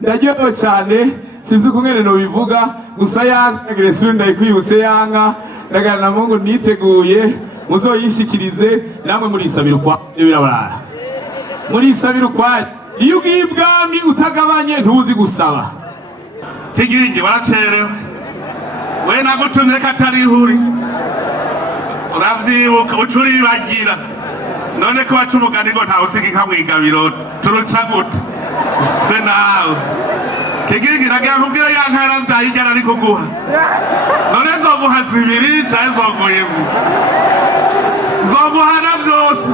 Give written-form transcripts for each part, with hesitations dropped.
ndaryohewe cyane sinzi ukungene nobivuga gusa yanagresuri ndayikwibutse yanka ndagana na Mungu niteguye muzoyishikirize namwe murisabira ukwa birabarara murisabira ukwa iyo ugiye ibwami utagabanye ntuzi gusaba Tigirigi waracerewe we nagutumye katarihuri uravyibuka ucuribagira none ko waca umugani ngo ntawusiga inka mwigabiro turuca gute twe nawe Tigirigi nagira nkubwire ya nka yaravyaye igera ari kuguha none nzoguha zibiri canke nzoguha imwe nzoguhana vyose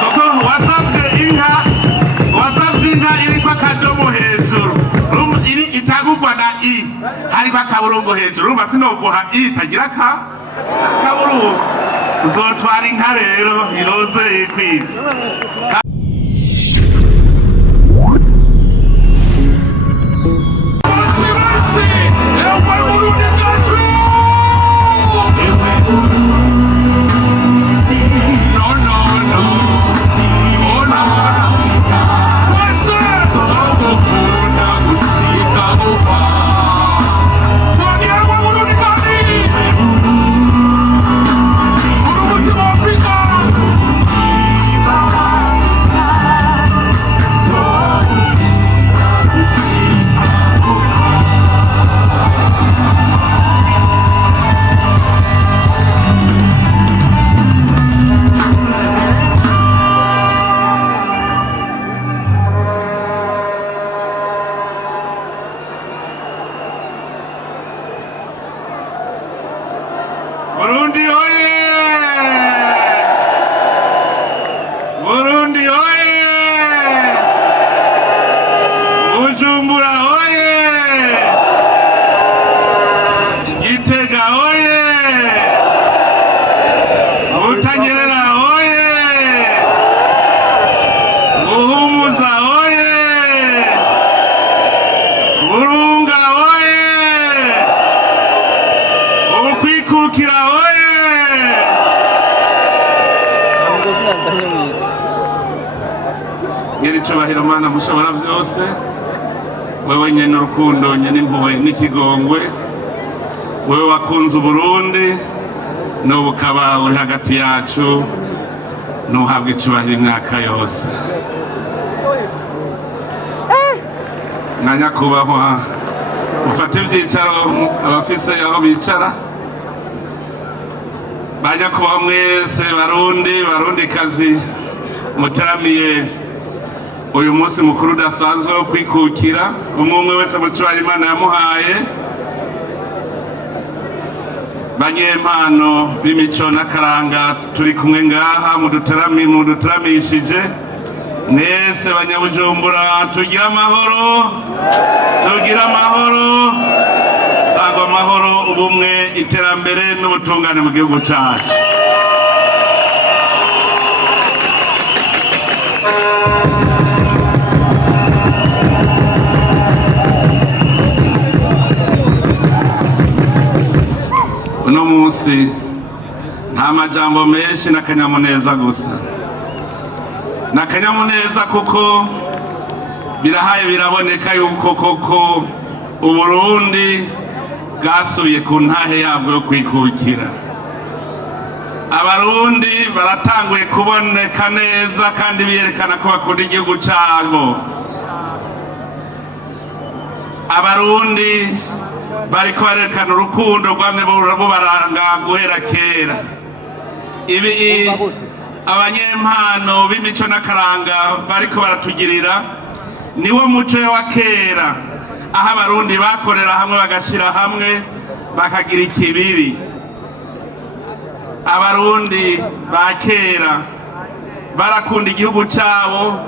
koko wasavye inka iriko akadomo hejuru iri itagurwa na i hariko akaburungu hejuru urumva sinoguha i itagira akaburungu uzotwara inka rero iroze ikwije Burundi oye! Burundi oye! Bujumbura oye! Gitega oye! Butanyerera oye! Buhumuza oye! Burunga oye! Ukwikukira Nyiricubahiro Mana mushobora vyose wewe nyene urukundo nyene impuhwe n'ikigongwe wewe wakunze Uburundi n'ubu ukaba uri hagati yacu ntuhabwe icubahiro imyaka yose na nyakubahwa ufate ivyicaro abafise aho bicara banyakubahwa mwese barundikazi mutaramiye uyu munsi mukuru udasanzwe wo kwikukira umwe wese mucubahiro Imana yamuhaye banyempano b'imico n'akaranga turi kumwe ngaha muduteramishije mwese banyabujumbura tugira amahoro sangwa amahoro ubumwe iterambere n'ubutungane mu gihugu cacu uno munsi nta majambo menshi n'akanyamuneza gusa n'akanyamuneza kuko birahaye biraboneka yuko koko Uburundi bwasubiye ku ntahe yabwo yo kwikukira abarundi baratanguye kuboneka neza kandi biyerekana ko bakunda igihugu cabo abarundi bariko barerekana urukundo rwamwe bubaranga guhera kera ibi abanyempano b'imico n'akaranga bariko baratugirira niwo muco wa kera aho abarundi bakorera hamwe bagashira hamwe bakagira ikibiri abarundi ba kera barakunda igihugu cabo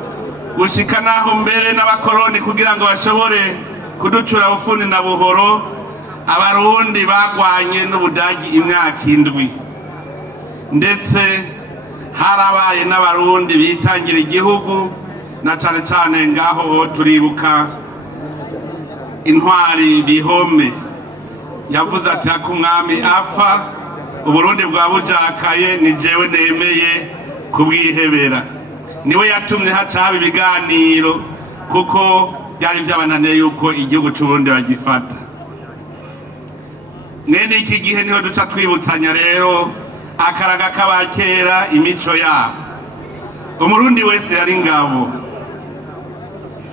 gushika naho mbere n'abakoroni kugira ngo bashobore kuducura bufuni na buhoro abarundi bagwanye n'Ubudagi imyaka 7 ndetse harabaye n'abarundi bitangira igihugu na cane cane ngaho turibuka intwari Bihome yavuze ati akumwami apfa Uburundi bwa bujakaye ni jewe nemeye kubwihebera niwe yatumye hacaba ibiganiro kuko byari byabananiye yuko igihugu c'Uburundi bagifata. Mwene iki gihe niho duca twibutsanya rero akaraga k'abakera, imico yabo. Umurundi wese yari ingabo,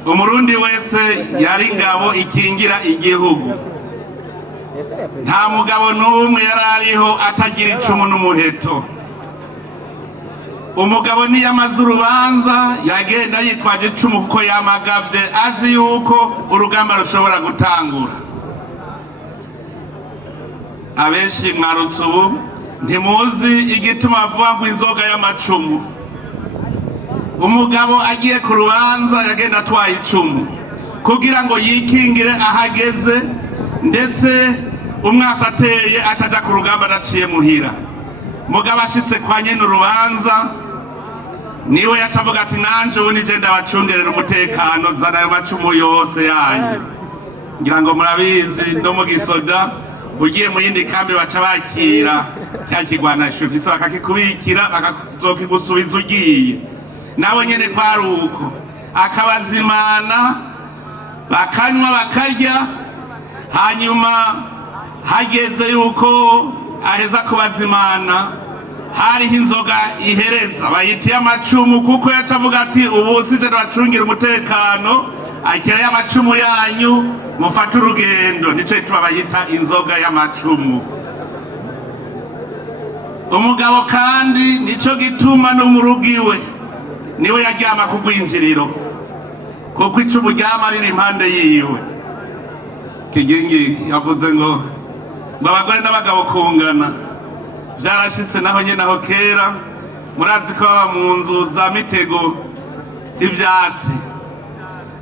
umurundi wese yari ingabo ikingira igihugu. Nta mugabo n'umwe yari ariho atagira icumu n'umuheto. Umugabo niyamaze urubanza yagenda yitwaje icumu kuko yamagavye azi yuko urugamba rushobora gutangura. Abenshi mwarutse ubu ntimuzi igituma bavuga ngo inzoga y'amacumu. Umugabo agiye ku rubanza yagenda atwaye icumu kugira ngo yikingire ahageze, ndetse umwasi ateye acaja ku rugamba adaciye muhira. Mugabo ashitse kwa nyene urubanza niwe yacavuga ati nanje ubu nije ndabacungerera umutekano, zana ayo macumu yose yanyu. Ngira ngo murabizi no mu gisoda ugiye mu yindi kambi baca bakira cya kigwanisho ufise bakakikubikira bakazokigusubiza ugiye. Nabo nyene kwari uko akabazimana, bakanywa bakarya, hanyuma hageze yuko aheza kubazimana hariho inzoga ihereza bayitiye amacumu, kuko yaca avuga ati ubu sije ndabacungira umutekano, akirayo amacumu yanyu mufate urugendo. Nico gituma bayita inzoga y'amacumu. Umugabo kandi nico gituma no mu rugo iwe niwe yaryama ku rwinjiriro, kuko icumu ryama riri impande yiwe. Kigingi yavuze ngo abagore n'abagabo kungana vyarashitse naho nyene aho kera. Murazi ko baba mu nzu za mitego z'ivyatsi.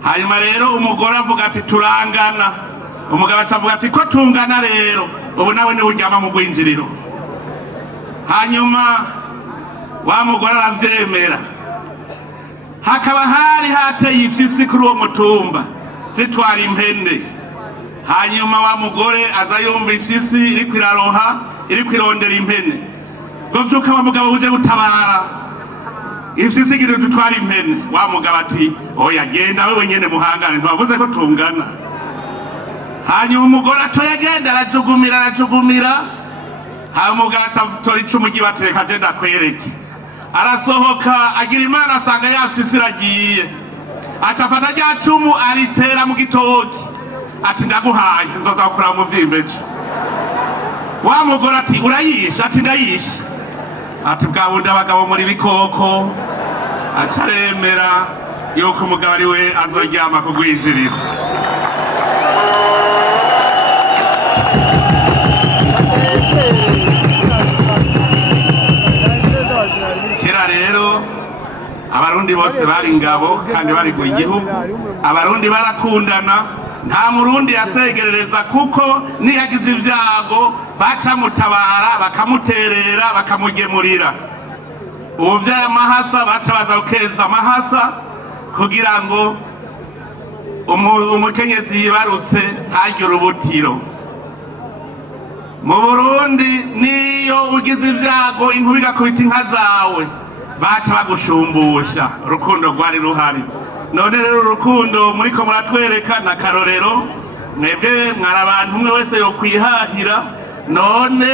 Hanyuma rero umugore avuga ati turangana, umugabo acavuga ati ko tungana rero ubu nawe niwe uryama mu rwinjiriro. Hanyuma wa mugore aravyemera. Hakaba hari hateye ifisi kuri uwo mutumba zitwara impende. Hanyuma wa mugore aza yumva ifisi iriko iraroha, iriko irondera impene. Govyuka wa mugabo uje gutabara, ifisi igire dutwara impene. Wa mugabo ati oya genda wewe nyene muhangane, ntiwavuze ko tungana. Hanyuma umugore atoya agenda arajugumira. Hanyuma umugabo acatora icumu ryibatereka aje ndakwereke. Arasohoka agira Imana asanga ya fisi iragiye. Acafata rya cumu aritera mu gitoki. Ati ndaguhaye nzoza gukora mu vyimbeje. Wa mugore ati urayisha? Ati ndayisha. Ati bwa bundi abagabo muri bikoko. Aca aremera yuko umugabo ari we azoryama ku rwinjiriro. Kera rero abarundi bose bari ingabo kandi bari ku igihugu. Abarundi barakundana, nta murundi yasegerereza, kuko niyagize ibyago baca mutabara bakamuterera bakamugemurira. Ubuvyaye amahasa baca baza gukeza amahasa kugira ngo umukenyezi yibarutse harya urubutiro. Mu Burundi niyo ugize ibyago inkuba igakubita inka zawe baca bagushumbusha. Urukundo rwari ruhari. None rero urukundo muriko muratwereka na karorero. Mwebwe mwari abantu umwe wese yo kwihahira. None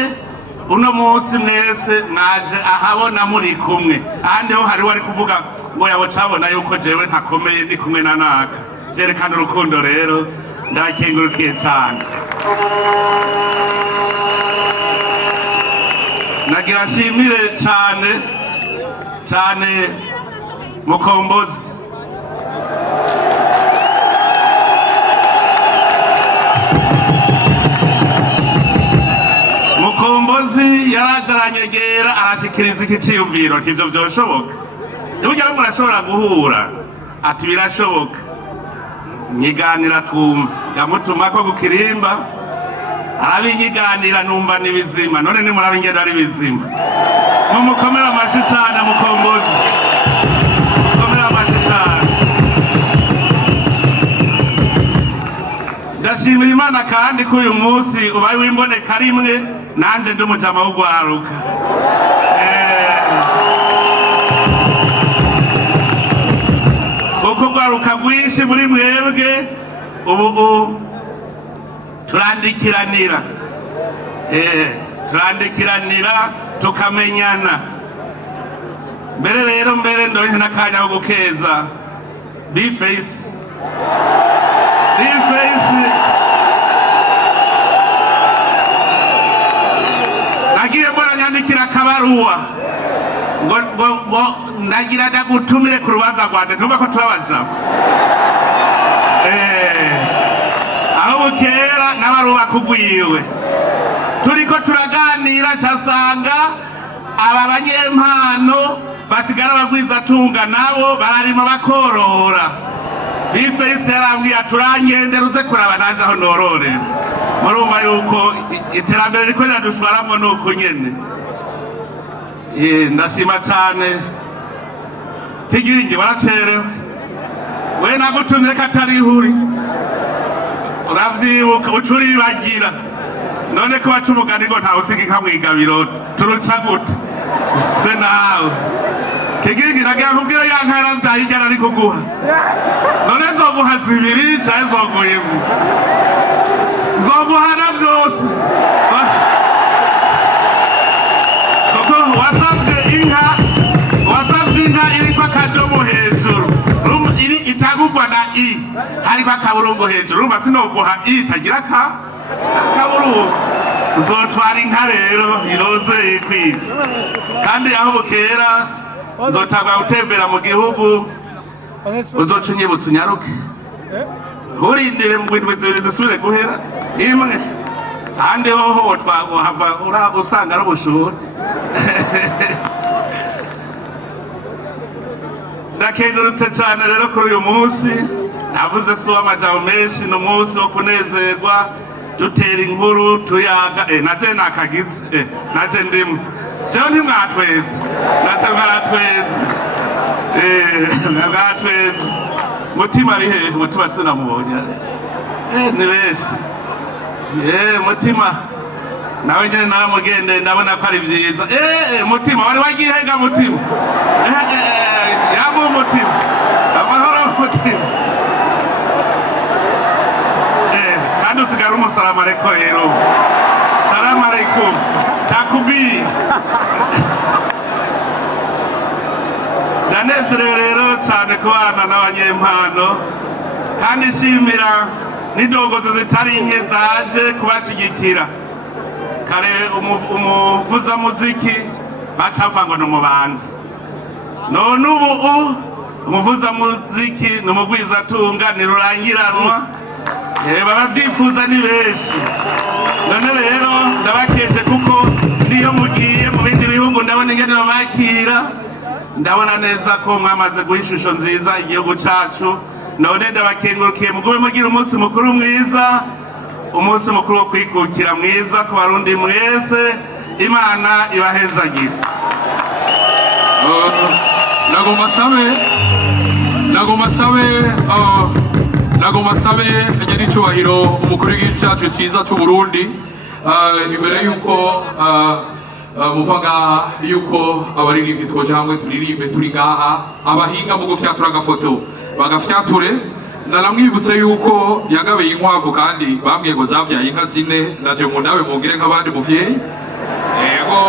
uno munsi mwese naje ahabona muri kumwe. Ahandi ho hari wari kuvuga ngo yabo cabona yuko jewe ntakomeye ndi kumwe na naka. Vyerekana urukundo rero. Ndakengurukiye cyane. Nagira nshimire cyane Mukombozi. Mukombozi yaraje aranyegera arashikiriza iki ciyumviro ntivyo vyoshoboka. Burya murashobora guhura ati birashoboka. Nyiganira twumva. Yamutuma ko gukirimba arabinyiganira numva nibizima. None ni murabingenda ari bizima. Mumukomera amashi cyane Mukombozi. Mukomera amashi cyane. Ndashimira Imana kandi ko uyu munsi ubaye wimboneka rimwe nanje ndi umujama wo gwaruka. n'urwaruka rwinshi muri mwebwe ubu turandikiranira tukamenyana mbere rero ndonke n'akanya ko gukeza Bface nagiye mbona nyandikira akabaruwa ngo ndagira ndagutumire ku rubanza rwanjye ntumva ko turabaza aho bukera n'abaruba kugwiwe turiko turaganira cyasanga aba banyempano basigara bagwiza tunga nabo bararima bakorora Bface yarambwiye turangendera uze kuraba nanjye aho nororera murumva yuko iterambere riko riradushwaramo nuko nyene ndashima cyane Tigiringi waracerewe we nagutumye katarihuri uravyibuka ucuribagira none ko baca umugani ngo ntawusiga inka mwigabiro turuca gute twe nawe Tigiringi nagira nkubwire ya nka yaravyaye igera ari kuguha none nzoguha zibiri canke nzoguha imwe nzoguhana vyose kuko wasavye inka iriko akadomo hejuru iri itagurwa na i hariko akaburungu hejuru urumva sinoguha i itagira akaburungu uzotwara inka rero iroze ikwije kandi aho bukera nzotangwa gutembera mu gihugu uzoca unyibutsa unyaruke nturindire mu bintu zibiri zisubire guhera imwe ahandi hoho twaguhava usanga ari ubushuhe ndakengurutse cyane rero kuri uyu munsi navuze si uw'amajambo menshi ni umunsi wo kunezerwa dutera inkuru tuyaga naje nakagize naje ndimo jewe ntimwatweze naje mwatweze mutima ari hehe mutima sinamubonye ni benshi mutima nawe nyene naramugendeye ndabona ko ari vyiza mutima wari wagihega mutima yamu mutima amahoro mutima kandi usigara umusalamu aleko rero salamu alaikum takubi ndanezerewe rero cyane kubana n'abanyempano kandi nshimira n'indongozi zitari nke zaje kubashyigikira kare umuvuzamuziki bacava ngo ni umubandi none ubu umuvuzamuziki ni umugwizatunga ntirurangiranwa babavyifuza ni benshi none rero ndabakeje kuko niyo mugiye mu bindi bihugu ndabona ingene babakira ndabona neza ko mwamaze guha ishusho nziza igihugu cacu none ndabakengurukiye mugume mugira umunsi mukuru mwiza umunsi mukuru wo kwikukira mwiza ku barundi mwese imana ibahezagire nagomba sabe nyir'icyubahiro umukuru w'igihugu cyacu cyiza cy'u Burundi imbere yuko muvaga yuko abaririmbyi twoja hamwe turirimbe turi ngaha abahinga mu gufyatura agafoto bagafyature ndaramwibutse yuko yagabiye inkwavu kandi bambwiye ngo zavyaye inka zine naje ngo nawe mungire nk'abandi muvyeyi yego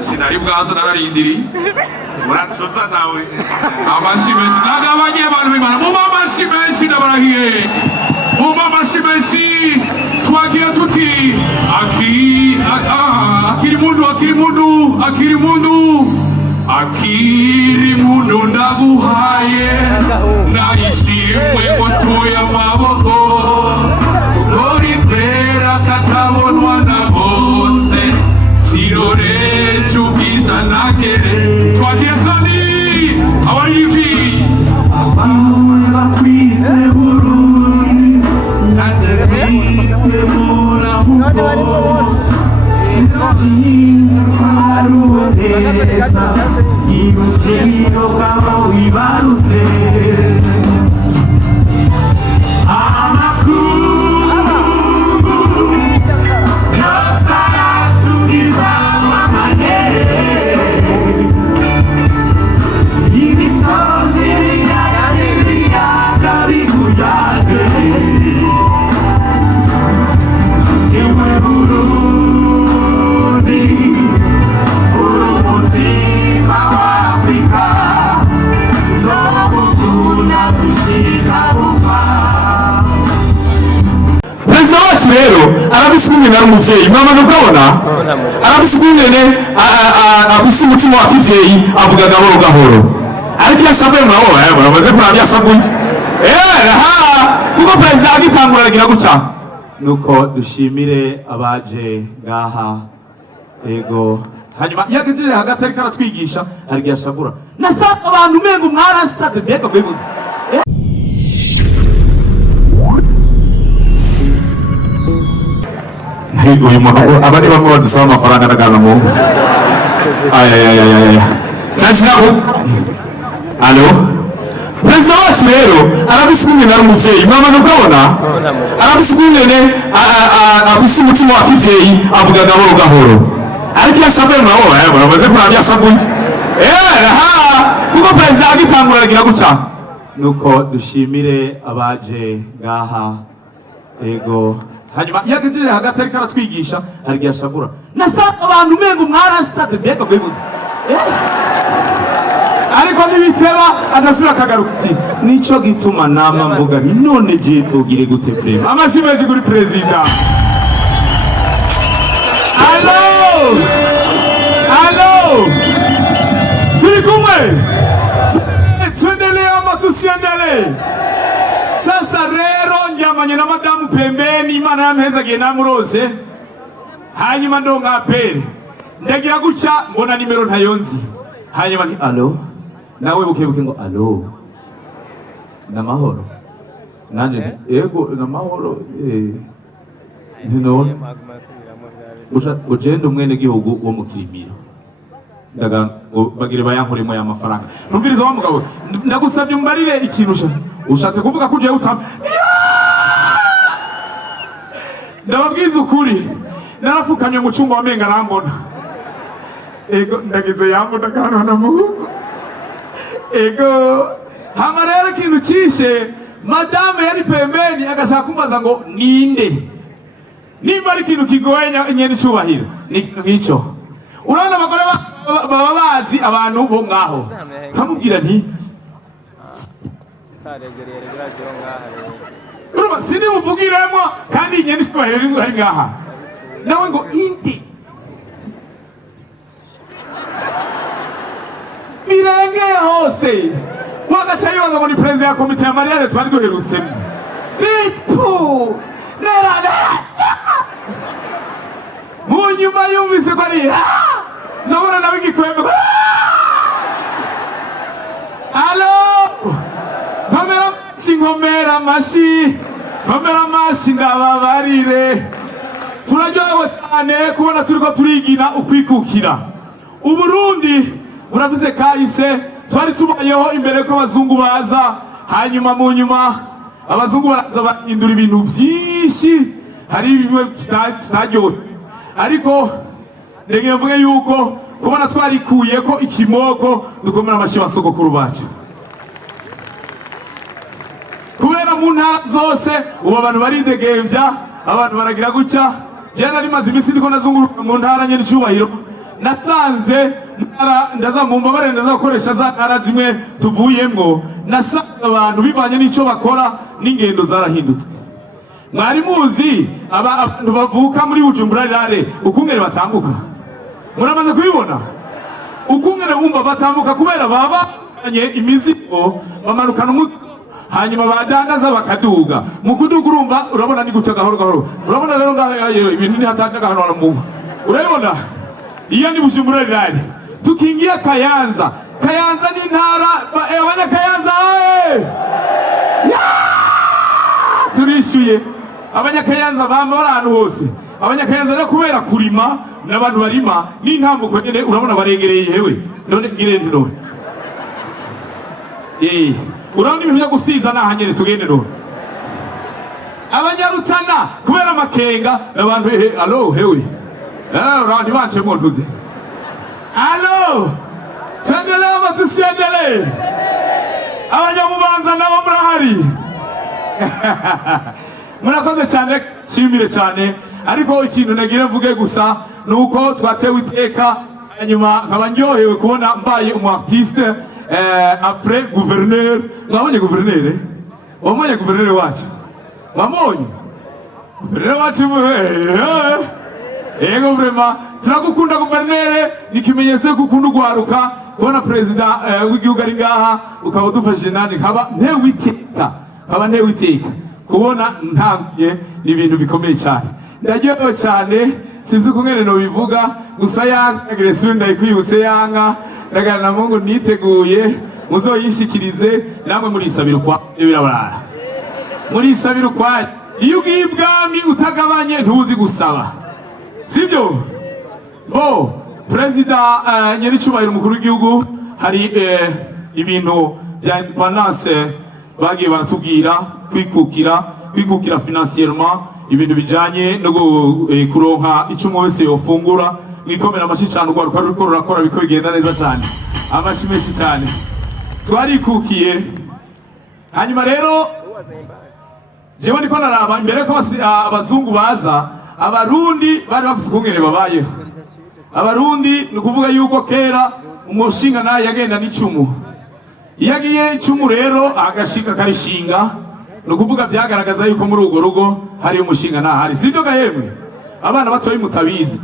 sinari bwazo nararindiri uracuza nawe amashyi menshi nagabanye abantu b'Imana mu amashyi menshi ndabarahiye mu amashyi menshi twagira tuti akiri mundu ndaguhaye nayishimwe utuye amaboko ngori pera katabonwa na bose kirore cy'ubwiza nagere twagiye kandi abarivi bakwise Burundi nanjye kwise buramuko inza saruboneza irukiro kama wibarutse imisozi ukungene ari umuvyeyi mwamaze kubona arafise ukungene afise umutima wa kivyeyi avuga gahoro gahoro ariko iyo ashavuye muramaze kurabya ashavuye kuko perezida agitangura aragira gutya nuko dushimire abaje ngaha ego hanyuma yagejeje hagati ariko aratwigisha arigiye ashavura nasanga abantu umengo mwarasaze mbega mbega uyu muntu abari bamwe badusaba amafaranga ndagana mu cyane nabo alo perezida wacu rero arafise ukungene ari umuvyeyi mwamaze kubona arafise ukungene afise umutima wa kivyeyi avuga gahoro gahoro ariko iyo ashavuye muramaze kurabya ashavuye kuko perezida agitangura aragira gutya nuko dushimire abaje ngaha ego hanyuma yagejeje hagati ariko aratwigisha arigiye ashavura nasanga abantu umengo mwarasaze mbega mbega ariko nibiteba atasubira akagaruka ati nico gituma nama mvuga ni none je ugire gute vrema amashimeje kuri perezida alo turi kumwe tuendelee ama tusiendelee sasa rero njyamanye na madamu pembeni imana yampezagiye namurose hanyuma ndonga apere ndagira gutya mbona nimero ntayonzi hanyuma ni alo nawe bukebuke ngo alo namahoro nanje ego namahoro none ugende umwene gihugu wo mukirimiro ndaga bagire bayankuremo ya mafaranga numviriza wa mugabo ndagusabye umbarire ikintu ushatse kuvuga kuje utama ndababwiza ukuri narafukanye mu cyumba wamenga arambona ego ndagize yambona kana mu ego hama rero ikintu cishe madame yari pembeni agashaka kumbaza ngo ninde nimba ari ikintu kigoye nyene cyubahiro ni ikintu nk'icyo urabona abagore baba bazi abantu bo ngaho nkamubwira nti urumva sindi buvugiremo kandi inyeni cyubahiro ari ngaha nawe ngo indi birengeye hose wagaca yibaza ngo ni perezida ya komite ya mariage twari duherutsemo ripu mu nyuma yumvise ko ari ndabona nawe igikwembe alo nkomera amashi ndababarire turaryohewe cyane kubona turiko turigina ukwikukira Uburundi buravuze kahise twari tubayeho imbere ko abazungu baza hanyuma mu nyuma abazungu baraza bahindura ibintu byinshi hari bimwe tutaryohe ariko ndege mvuge yuko kubona twarikuye ko ikimoko dukomera amashi basogokuru bacu kubera mu ntara zose ubu abantu baridegevya abantu baragira gutya je nari maze imisi ndiko nazunguruka mu ntara nyene cyubahiro natsanze ndaza mu mbabare ndazakoresha za ntara zimwe tuvuyemwo nasanga abantu bivanye n'ico bakora n'ingendo zarahindutse mwari muzi abantu bavuka muri Bujumbura rare ukungere batambuka muramaze kubibona ukungere bumva batambuka kubera baba imizigo bamanukana hanyuma badandaza bakaduga mu kuduga urumva urabona ni gutya gahoro gahoro urabona rero ngaho ibintu ni hatanda gahoro mu urabona iyo ni Bujumbura rare tukingiye Kayanza ni ntara abanyakayanza turishuye abanyakayanza bamora ahantu hose abanyakayanza rero kubera kurima n'abantu barima n'intambuko nyene urabona baregereye hewe none ngirente none urabona ibintu byo gusiza nahanyere tugende none abanyarutsana kubera amakenga n'abantu alo hewe urabona banje mu ntuze alo tuendelee ama tusiendelee abanyamubanza nabo murahari murakoze cyane nshimire cyane ariko ikintu nagira mvuge gusa nuko twatewe iteka hanyuma nkaba ndyohewe kubona mbaye umu artiste après gouverneur mwabonye gouverneur wamubonye gouverneur wacu wamubonye rero wacu ego vrema turagukunda guverinere, ni ikimenyetso yuko ukunda ugwaruka kubona perezida w'igihugu ari ngaha ukaba udufashije nani nkaba ntewiteka kubona ntamye ni ibintu bikomeye cyane. Ndaryohewe cyane sinzi kungene no bivuga gusa agresiyo ndayikwibutse yanka ndagana na Mungu niteguye muzoyishikirize namwe muri isabiro kwa birabarara muri isabiro kwa iyo ugiye ibwami utagabanye ntuzi gusaba sibyo bo perezida nyiricubahiro umukuru w'igihugu hari ibintu bya independence bagiye baratubwira kwikukira financièrement ibintu bijanye no kuronka icumu wese yofungura mwikomera amashi cyane ugwaruka ruriko rurakora biko bigenda neza cyane amashi menshi cyane twarikukiye. Hanyuma rero jewe ndiko naraba imbere ko abazungu baza abarundi bari bafise ukungene babayeho. Abarundi ni ukuvuga yuko kera umushinga naye yagenda n'icumu, iyo agiye icumu rero agashika karishinga ni ukuvuga byagaragaza yuko muri urwo rugo hari umushinga ntahari, sibyo gahemwe abana batoyi mutabizi.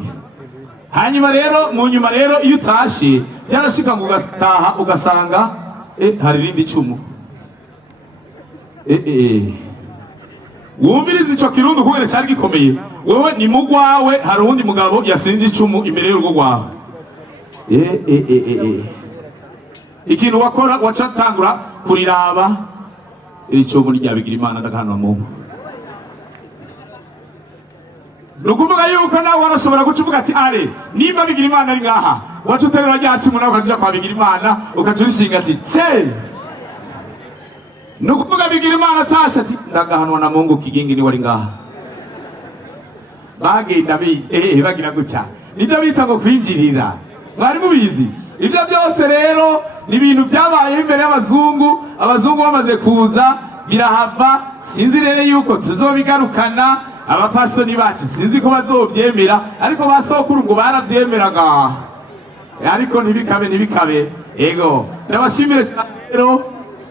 Hanyuma rero mu nyuma rero iyo utashe byarashika ngo ugataha ugasanga hari rindi cumu wumviriza ico kirundi kubera cyari gikomeye wewe ni mugwawe hari uwundi mugabo yasinze icumu imbere y'urugo rwawe. Ikintu wakora wacatangura kuriraba iricumu ryabigira Imana ndagahana Mungu. Nukuvuga yuko nawe warashobora gucuvuga ati are nimba bigira Imana ari ngaha wacuterera ryacumu nawe ukaja kwa bigira Imana ukacurishinga ati ce nukuvuga bigira Imana tasha ati ndagahanwa na Mungu kigingi ni wari ngaha bagenda bagira gutya nibyo bita ngo kwinjirira. Mwari mubizi ibyo byose rero ni ibintu byabaye imbere y'abazungu. Abazungu bamaze kuza birahava, sinzi rero yuko tuzobigarukana. Abafasoni bacu sinzi ko bazobyemera ariko basokuru ngo barabyemeraga ariko ntibikabe ego. Ndabashimire rero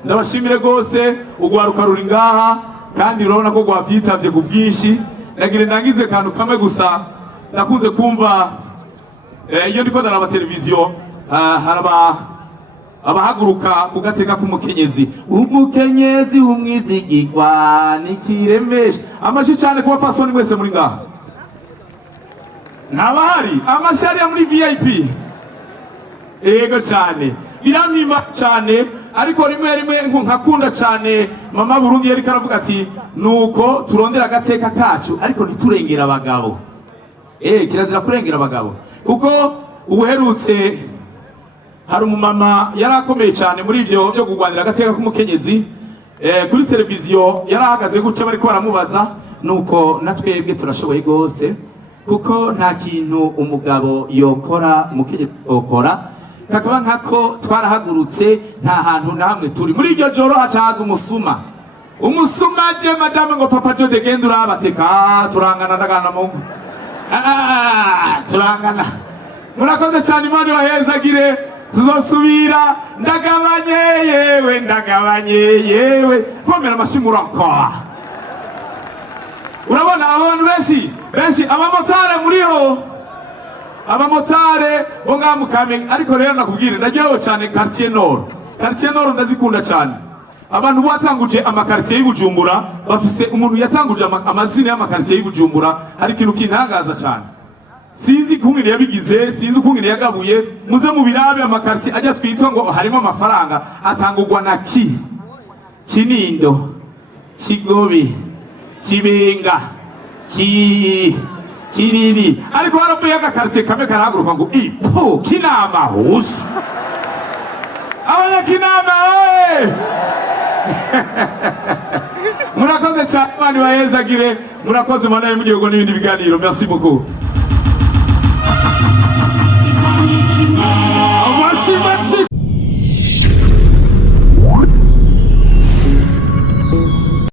ndabashimire gose ugwaruka ruri ngaha kandi urabona ko gwavyitabye ku bwinshi. Nagire ndangize kantu kamwe gusa nakunze kumva iyo ndiko ndaraba televiziyo haraba abahaguruka kugateka k'umukenyezi umukenyezi umwizigirwa nikiremesha amashi cyane kuba fasoni mwese muri ngaha ntabahari amashari ya muri VIP ego cyane birampima cyane ariko rimwe nkakunda cyane mama Burundi yari karavuga ati nuko turondera agateka kacu ariko ntiturengera abagabo. Kirazira kurengera abagabo kuko ubuherutse hari umumama yarakomeye cyane muri ibyo byo kugwanira agateka k'umukenyezi kuri televiziyo yarahagaze gutya bariko baramubaza nuko natwebwe turashoboye gose kuko nta kintu umugabo yokora umukenyezi yokora kakaba nkako twarahagurutse nta hantu namwe turi muri iryo joro hacaza umusuma je madame ngo papa jo degenda urabateka turangana ndagana Mungu turangana. Murakoze cyane Imana ibahezagire tuzosubira ndagabanye yewe komera amashimura kwa. Urabona abantu benshi abamotare muriho abamotare bo ngamukame ariko rero nakubwire ndajyeho cyane quartier nord ndazikunda cyane. Abantu batanguje amakartier y'Ibujumbura bafise umuntu yatanguje amazina y'amakartier y'Ibujumbura hari ikintu kintangaza cyane. Sinzi kungene yabigize sinzi kungene yagabuye muze mu birabe amakartier ajya twitwa ngo harimo amafaranga atangurwa na Kinindo Kigobe Kibenga Kiriri ariko haravuye agakartier kamwe karahaguruka ngo ipo Kinama hose Kinama murakoze cyane Imana ibahezagire murakoze Mana y'Igihugu n'ibindi biganiro merci beaucoup.